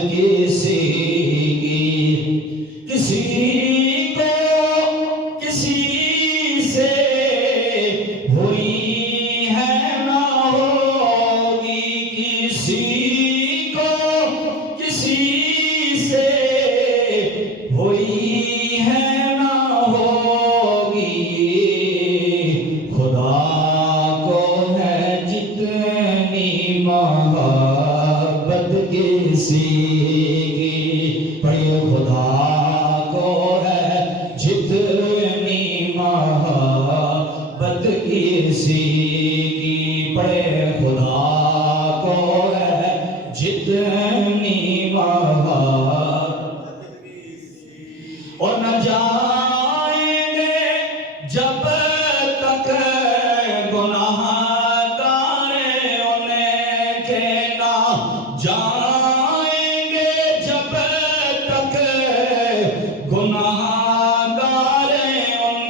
کسی کسی کو کسی سے ہوئی ہے نہ ہوگی، کسی کو کسی سے ہوئی ہے نہ ہوگی، خدا کو ہے جتنی محبت کسی کی، پڑھیے خدا کو ہے جتنی محبت کسی کی، پڑھے خدا کو ہے جتنی محبت کسی، اور نہ جائیں گے جب تک گناہ گار انہیں کے نہ جائیں گے، جب تک گناہ گار ان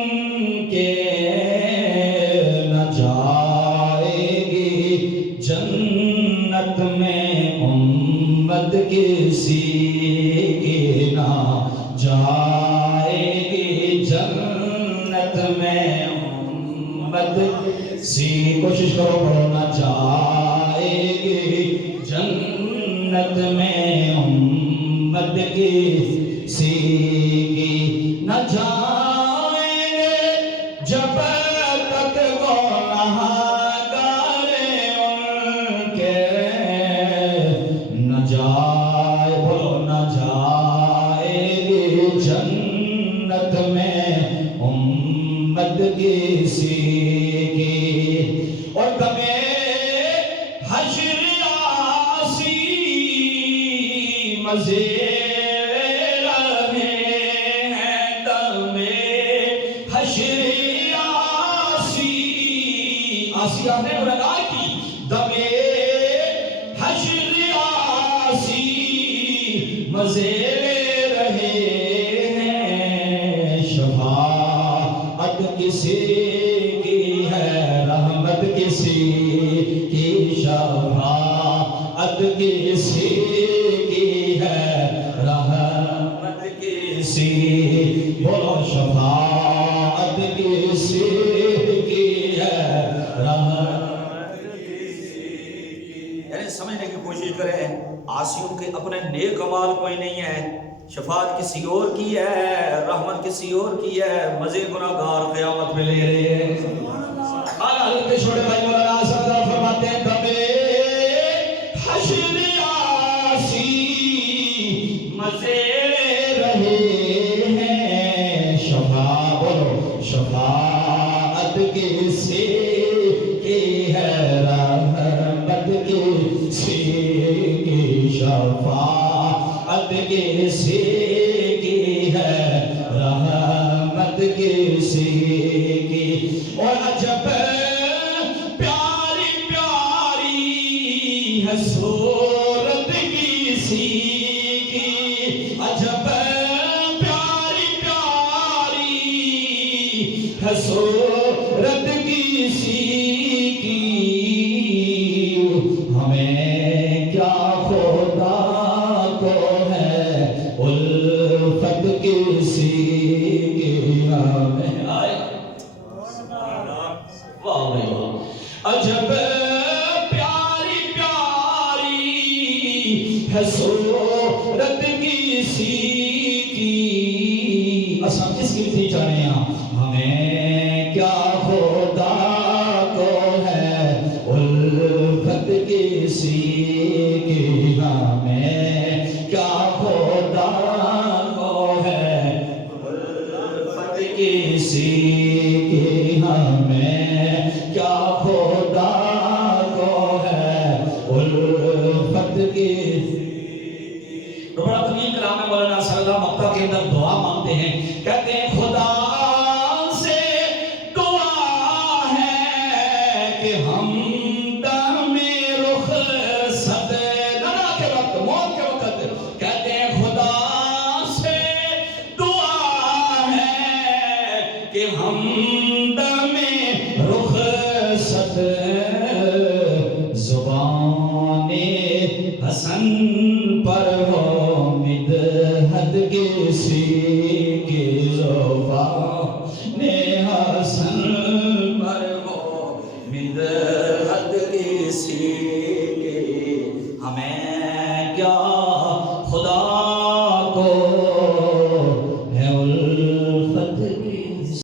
کے نہ جائے گی جنت میں امت کسی کی، نہ جائے گی جنت میں امت کسی، کوشش کرو پڑھو، نہ جائے گی جنت میں امت کسی کی، نہ جائیں گے جب تک گناہ گار ان کے نہ جائے، بولو نہ جائے گی جنت میں امت کسی کی، اور کبھی حشر آسی مزے رہے ہیں، دم حشر آسی، آسی آپ نے گناہ کی، دم حشر آسی مزے رہے ہیں، شفاعت کسی کی ہے، رحمت کسی کی، شفاعت کسی کی ہے، رحمت کسی، بولو شفاعت کسی کی ہے، رحمت کسی کی، یعنی سمجھنے کی کوشش کریں، عاصیوں کے اپنے نیک اعمال کوئی نہیں ہے، شفاعت کسی اور کی ہے، رحمت کسی اور کی ہے، مزے گناہگار قیامت میں لے رہے ہیں۔ اعلیٰ حضرت کے چھوٹے بھائی مولانا صدر فرماتے ہیں، دمِ حشر آسی مزے رہے ہیں، بولو شفاعت کسی کی ہے، رحمت کسی کی، شفاعت کسی کی ہے، رحمت کسی کی، اور عجب پیاری پیاری ہے صورت کسی کی، عجب پیاری پیاری ہے صورت کسی کی، ہمیں کیا خدا کو ہے الفت کسی کی، ہمیں آئے عجب پیاری پیاری ہے صورت کسی کی، اساں کس کی تھی جانے ہیں، ہمیں کیا خدا کو ہے الفت کسی کی، ہمیں کیا خدا کو ہے الفت کسی کی، ہمیں کیا خدا کو ہے الفت کسی کی۔ بڑا طویل کلام ہے مولانا صلی اللہ مقطع کے اندر دعا مانگتے ہیں، کہتے ہیں خدا سے دعا ہے کہ ہم دم رخ صد لنا کے وقت، موت کے وقت، کہتے ہیں خدا سے دعا ہے کہ ہم دم رخ صد زبان حسن پر ہو سے